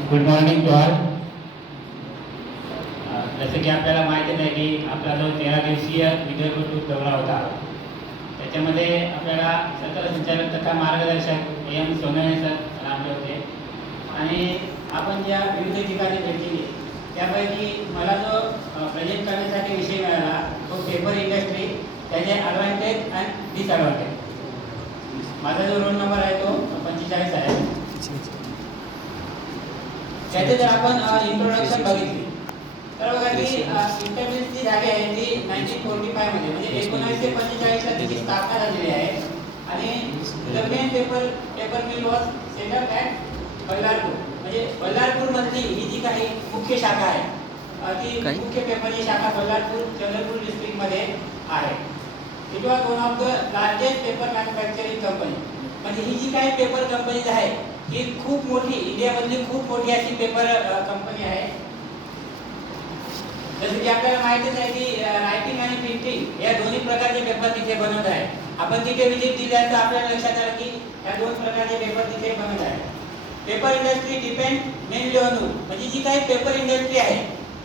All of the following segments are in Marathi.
Good morning to all. जसं की आपल्याला माहिती आहे की आपला जो 13 दिवसीय विदर्भ टूर दौरा होता त्याच्यामध्ये आपल्याला सकल संचालक तथा मार्गदर्शक एम सोनवणे सर लाभले होते आणि आपण ज्या विविध ठिकाणी भेट दिली त्यापैकी मला जो प्रेझेंट करण्यासाठी विषय मिळाला तो पेपर इंडस्ट्री, त्याचे ॲडव्हान्टेज अँड डिसॲडव्हान्टेज. माझा जो रोल नंबर आहे तो 45 आहे. त्याचे जर आपण इंट्रोडक्शन बघितली तर बघा की इंटरनेटची जागा आहे ती 1945 मध्ये म्हणजे 1945 ला त्याची स्थापना झालेली आहे आणि the main paper mill was set up at Ballarpur. म्हणजे बल्लारपूर मधली ही जी काही मुख्य शाखा आहे ती मुख्य पेपरची शाखा बल्लारपूर चंद्रपूर डिस्ट्रिक्ट मध्ये आहे. It was one of the largest paper manufacturing company. म्हणजे ही जी काही पेपर कंपनीज आहे ही खूप मोठी इंडियामधली खूप मोठी अशी पेपर कंपनी आहे. जसं की आपल्याला माहितीच आहे की रायटिंग आणि प्रिंटिंग या दोन्ही प्रकारचे पेपर तिथे बनवत आहे. आपण तिथे विजिट दिल्यानंतर आपल्याला लक्षात आलं की या दोन प्रकारचे पेपर तिथे बनवत आहे. Paper industry depend mainly on wood. म्हणजे जी काही पेपर इंडस्ट्री आहे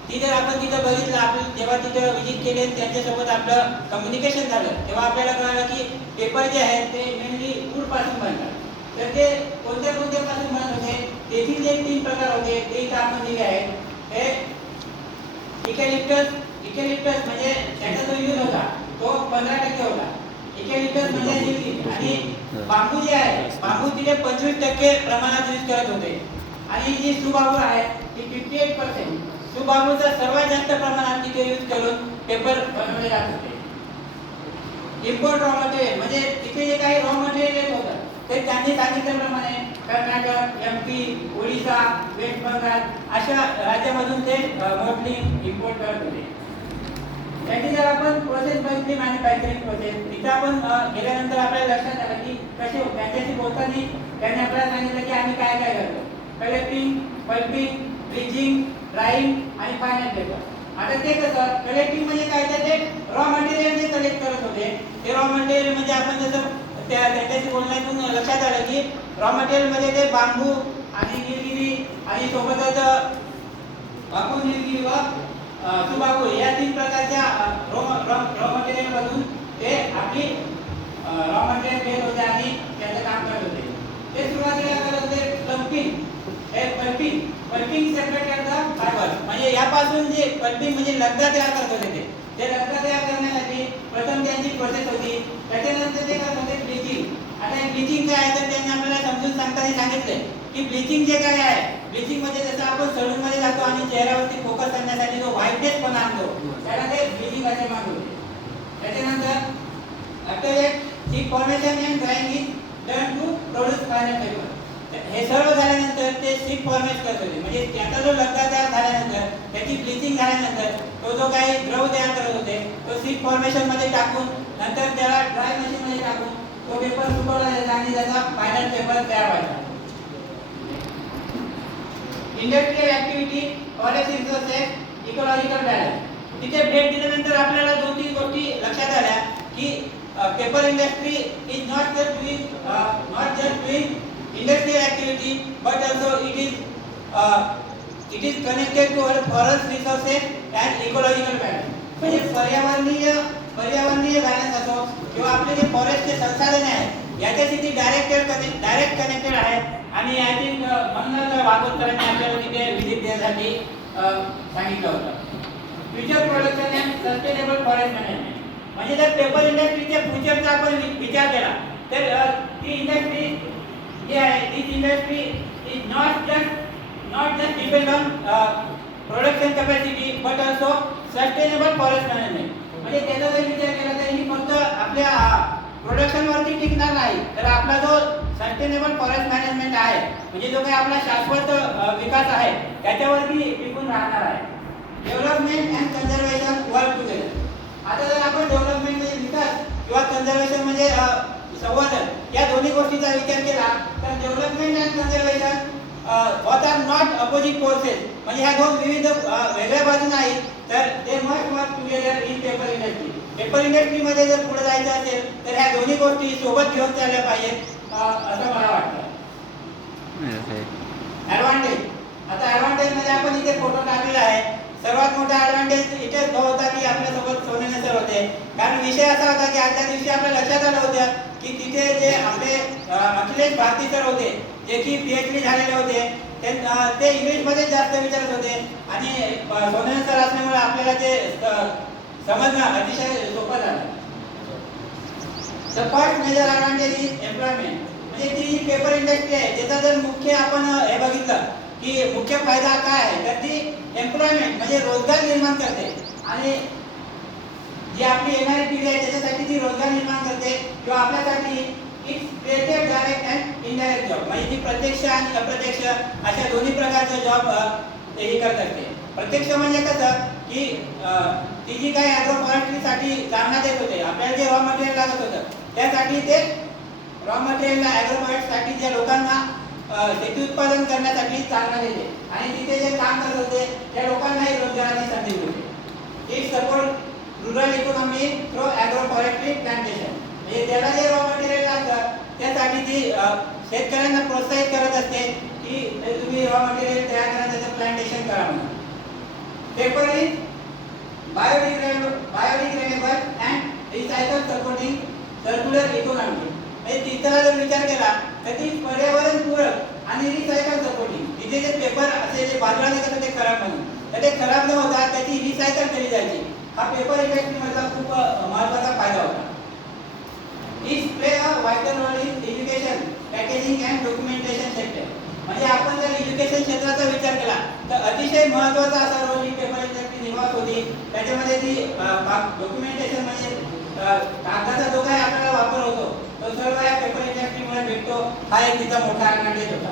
ती जर आपण तिथं बघितलं, आपण जेव्हा तिथं विजिट केले त्यांच्यासोबत आपलं कम्युनिकेशन झालं तेव्हा आपल्याला कळालं की पेपर जे आहेत ते मेनली वूड पासून बनतात. तर ते कोणत्या पासून बनत होते तेथील जे 3 प्रकार होते ते इथं आपण दिले आहेत. हे इकेलिप्टस म्हणजे त्याचा जो यूज होता तो 15% होता. इकेलिप्टस म्हणजे निलगिरी. आणि बांबू जे आहे बांबू तिथे 25% प्रमाणात यूज करत होते. आणि जी सुबाबूळ आहे ती 58%. सुबाबूळचा सर्वात जास्त प्रमाणात तिथे यूज करून पेपर बनवले जात होते. इम्पोर्ट रॉ मटेरियल म्हणजे तिथे जे काही रॉ मटेरियल येत होतं ते त्यांनी सांगितल्याप्रमाणे कर्नाटक, MP, ओडिशा, वेस्ट बंगाल अशा राज्यामधून ते मोस्टली इम्पोर्ट करत होते. त्याची जर आपण प्रोसेस बघितली मॅन्युफॅक्चरिंग प्रोसेस तिथे आपण गेल्यानंतर आपल्याला लक्षात आलं की कसे त्यांच्याशी बोलताना त्यांनी आपल्याला सांगितलं की आम्ही काय काय करतो. कलेक्टिंग, पल्पिंग, ब्लिचिंग, ड्राईंग आणि फायनल पेपर. आता ते कसं कलेक्टिंग म्हणजे काय तर ते रॉ मटेरियल जे कलेक्ट करत होते ते रॉ मटेरियल म्हणजे आपण जसं त्यांच्याशी बोलण्यातून लक्षात आलं की रॉ मटेरियल मध्ये ते बांबू आणि निलगिरी आणि सोबतच बांबू, निलगिरी व सुबाबूळ या 3 प्रकारच्या रॉ मटेरियल मधून ते आपली रॉ मटेरियल घेत होते आणि त्याचं काम करत होते. ते सुरुवातीला करत होते पल्पिंग सेपरेट करतात फायबर. म्हणजे यापासून जे पल्पिंग म्हणजे लगदा तयार करत होते ते लगदा तयार करण्यासाठी प्रथम त्यांची प्रोसेस होती. त्याच्यानंतर ते करत होते ब्लिचिंग. आता ब्लिचिंग काय आहे तर त्यांनी आपल्याला समजून सांगताना सांगितले की ब्लिचिंग जे काय आहे ब्लिचिंग म्हणजे जसं आपण सलून मध्ये जातो आणि चेहऱ्यावरती फोकस करण्यासाठी जो व्हाईटनेस पण आणतो त्याला ते ब्लिचिंग असे म्हणतो. त्याच्यानंतर after that thick formation and drying is done to produce final paper. हे सर्व झाल्यानंतर ते सीड फॉर्मेट करत होते. म्हणजे त्याचा जो लगदा तयार झाल्यानंतर त्याची ब्लिचिंग झाल्यानंतर तो जो काही द्रव तयार करत होते तो सीड फॉर्मेशन मध्ये टाकून नंतर त्याला ड्राय मशीन मध्ये टाकून तो पेपर सुकवला जायचा आणि त्याचा फायनल पेपर तयार व्हायचा. Industrial activity, forest resources, ecological balance. तिथे भेट दिल्यानंतर आपल्याला 2-3 गोष्टी लक्षात आल्या की paper industry is not just doing industrial activity but also it is connected to our forest resources and ecological balance. म्हणजे पर्यावरणीय बॅलन्स असो किंवा आपले जे फॉरेस्टचे संसाधन आहे याच्याशी ती डायरेक्ट कनेक्टेड आहे. आणि आय थिंक म्हणूनच वागोदकरांनी आपल्याला तिथे व्हिजिट देण्यासाठी सांगितलं होतं. Future production and sustainable forest management. म्हणजे जर पेपर इंडस्ट्रीच्या फ्युचरचा आपण विचार केला तर ती इंडस्ट्री जी आहे this industry is not just depend on production capacity but also sustainable forest management. म्हणजे त्याचा जर विचार केला तर ही फक्त आपल्या प्रोडक्शन वरती टिकणार नाही तर आपला जो सस्टेनेबल फॉरेस्ट मॅनेजमेंट आहे म्हणजे जो काही आपला शाश्वत विकास आहे त्याच्यावरती टिकून राहणार आहे. Development and conservation work together. आता जर आपण डेव्हलपमेंट म्हणजे विकास किंवा कन्झर्वेशन म्हणजे संवर्धन या दोन्ही गोष्टीचा विचार केला तर development and conservation both are not opposite forces. म्हणजे ह्या दोन विविध वेगळ्या बाजू नाही तर ते must work together in paper industry. Paper इंडस्ट्रीमध्ये जर पुढे जायचं असेल तर ह्या दोन्ही गोष्टी सोबत घेऊन चालल्या पाहिजेत असं मला वाटतं. ॲडव्हान्टेज आहे. सर्वात मोठा ॲडव्हान्टेज इथेच तो होता की आपल्यासोबत सोनेने सर होते. कारण विषय असा होता की आजच्या दिवशी आपल्या लक्षात आलं होतं की तिथे जे आपले अखिलेश भारती सर होते, जे की PhD झालेले होते, ते इंग्लिशमध्ये जास्त विचारत होते आणि सोनेने सर असल्यामुळे आपल्याला ते समजणं अतिशय सोपं झालं. The first major advantage is employment. म्हणजे ती जी पेपर इंडस्ट्री आहे त्याचा जर मुख्य आपण हे बघितलं की मुख्य फायदा काय आहे, तर ती एम्प्लॉयमेंट म्हणजे रोजगार निर्माण करते. आणि जी आपली येणारी पिढी आहे त्याच्यासाठी ती रोजगार निर्माण करते किंवा आपल्यासाठी it's created direct and indirect job. म्हणजे ती प्रत्यक्ष आणि अप्रत्यक्ष अशा दोन्ही प्रकारचे जॉब हे करत असते. प्रत्यक्ष म्हणजे कसं की ती जी काही ॲग्रो फॉरेस्ट्रीसाठी चालना देत होते, आपल्याला जे रॉ मटेरियल लागत होतं त्यासाठी ते रॉ मटेरियलला ॲग्रो फॉरेस्टसाठी ज्या लोकांना शेती उत्पादन करण्यासाठी चालना देते आणि तिथे जे काम करत होते त्या लोकांनाही रोजगाराची संधी मिळते. It support rural economy through agro forestry plantation. म्हणजे त्याला जे रॉ मटेरियल लागतं त्यासाठी ती शेतकऱ्यांना प्रोत्साहित करत असते की तुम्ही रॉ मटेरियल तयार करा, त्याचं प्लांटेशन करा म्हणून. Paper is biodegradable and recycle supporting circular economy. म्हणजे तिथला जर विचार केला तर ती पर्यावरण पूरक आणि रिसायकल सपोर्टिंग. तिथे जे पेपर असे जे बाजूला निघत होते खराब म्हणून, तर ते खराब न होता त्याची रिसायकल केली जायची. हा पेपर इंडस्ट्रीमधला खूप महत्त्वाचा फायदा होता. It play a vital role in education, packaging and documentation sector. म्हणजे आपण जर एज्युकेशन क्षेत्राचा विचार केला तर अतिशय महत्त्वाचा असा रोल ही पेपर इंडस्ट्री निभावत होती. त्याच्यामध्ये ती डॉक्युमेंटेशन म्हणजे कागदाचा जो काही आपल्याला वापर होतो तो सर्व या पेपर इंडस्ट्रीमुळे भेटतो. हा एक तिचा मोठा ॲडव्हान्टेज होता.